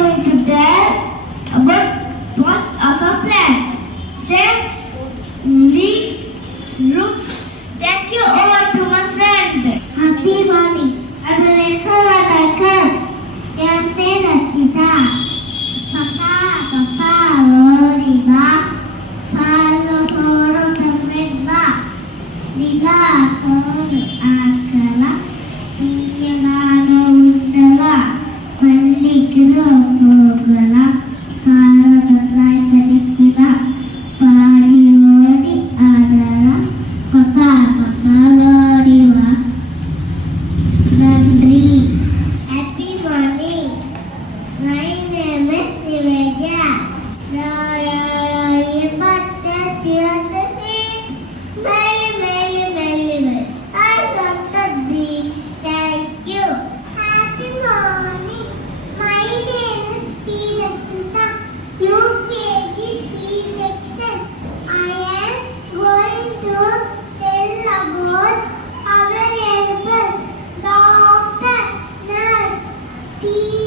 going to tell about parts of a plant. Stem, leaves, roots. Thank you. Over to my friend. Happy morning. Yang saya Rachita. Papa, Loriba. Palo, Toro, Tafreba. Lila, Toro, Akala. Piyamano, Undala. Palikiro, Kogala. Palo, Tatlai, Palikila. Paliori, Adala. Papa, Loriba. Nandri. Happy morning. My name is Nivedya. I got the D. Thank you. Happy morning. My name is Srinathita. UKG section. I am going to tell about our helpers. Doctor, nurse, teacher.